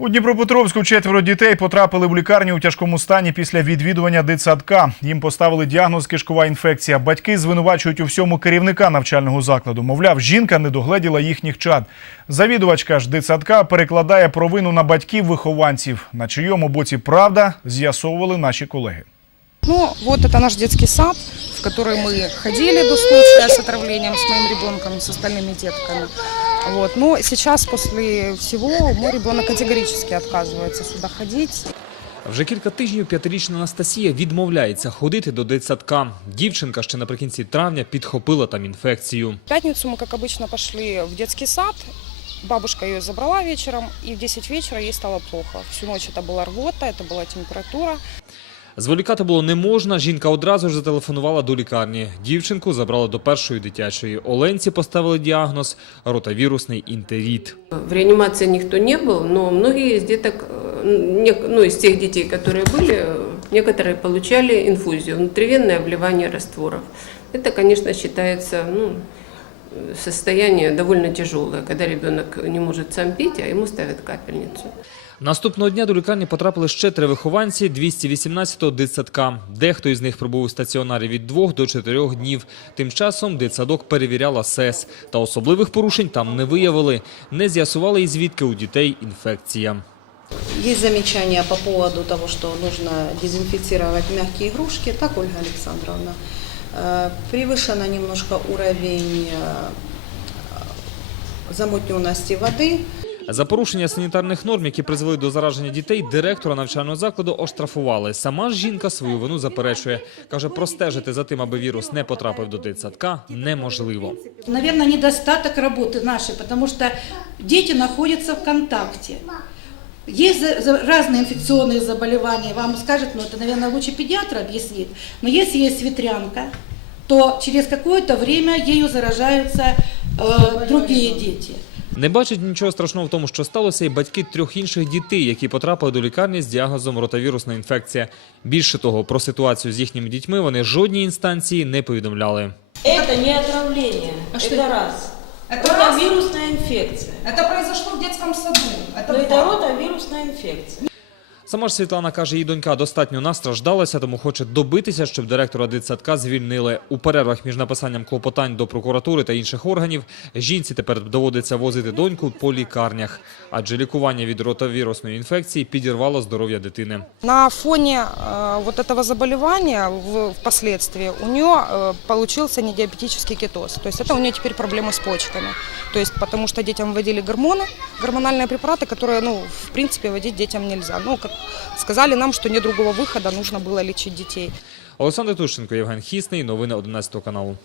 У Дніпропетровську четверо дітей потрапили в лікарню у тяжкому стані після відвідування дитсадка. Їм поставили діагноз кишкова інфекція. Батьки звинувачують у всьому керівника навчального закладу. Мовляв, жінка не догледіла їхніх чад. Завідувачка ж дитсадка перекладає провину на батьків вихованців. На чийому боці правда з'ясовували наші колеги. Ну, вот это наш детский сад, в который мы ходили до случая с отравлением с моим ребенком, с остальными детками. Вот. Но сейчас, после всего, мой ребенок категорически отказывается сюда ходить. Вже кілька тижнів п'ятирічна Анастасія відмовляється ходити до дитсадка. Дівчинка ще наприкінці травня підхопила там інфекцію. В пятницу мы, как обычно, пошли в детский сад. Бабушка ее забрала вечером, и в 10 вечера ей стало плохо. Всю ночь это была рвота, это была температура. Зволікати було не можна. Жінка одразу ж зателефонувала до лікарні. Дівчинку забрали до першої дитячої. Оленці поставили діагноз ротавірусний інтеріт. В реанимации никто не был, но многие из деток, э, не- ну, из тех детей, которые были, э, некоторые получали инфузию, внутривенное обливание растворов. Это, конечно, считается ну, э, состояние довольно тяжелое, когда ребенок не может сам пить, а ему ставят капельницу. Наступного дня до лікарні потрапили ще три вихованці 218-го дитсадка. Дехто із них пробув у стаціонарі від двох до чотирьох днів. Тим часом дитсадок перевіряла СЕС. Та особливих порушень там не виявили. Не з'ясували і звідки у дітей інфекція. Есть замечания по поводу того, что нужно дезинфицировать мягкие игрушки. Так, Ольга Александровна. Э, Превышено немножко уровень э, замутненности воды. За порушення санітарних норм, які призвели до зараження дітей, директора навчального закладу оштрафували. Сама ж жінка свою вину заперечує. Каже, простежити за тим, аби вірус не потрапив до дитсадка, неможливо. Наверное, недостаток работы нашей, потому что дети находятся в контакте. Есть за- за- разные инфекционные заболевания, вам скажет, ну это, наверное, лучше педиатр объяснит, но если есть ветрянка, то через какое-то время ею заражаются э, другие дети. Не бачать нічого страшного в тому, що сталося, і батьки трьох інших дітей, які потрапили до лікарні з діагнозом ротавірусна інфекція. Більше того, про ситуацію з їхніми дітьми вони жодній інстанції не повідомляли. Это не отравление, это раз. Это Это раз. вирусная инфекция. Это произошло в детском саду. Но это ротовирусная инфекция. Сама ж Світлана каже, її донька достатньо настраждалася, тому хоче добитися, щоб директора дитсадка звільнили. У перервах між написанням клопотань до прокуратури та інших органів жінці тепер доводиться возити доньку по лікарнях, адже лікування від ротавірусної інфекції підірвало здоров'я дитини. На фоне э, вот этого заболевания в- впоследствии у нее э, получился недиабетический кетоз. То есть это у нее теперь проблемы с почками. То есть потому что детям вводили гормоны, гормональные препараты, которые, ну, в принципе, вводить детям нельзя. Ну, как сказали нам, что нет другого выхода, нужно было лечить детей. Олександр Тушенко, Євген Хісний. Новини 11 каналу.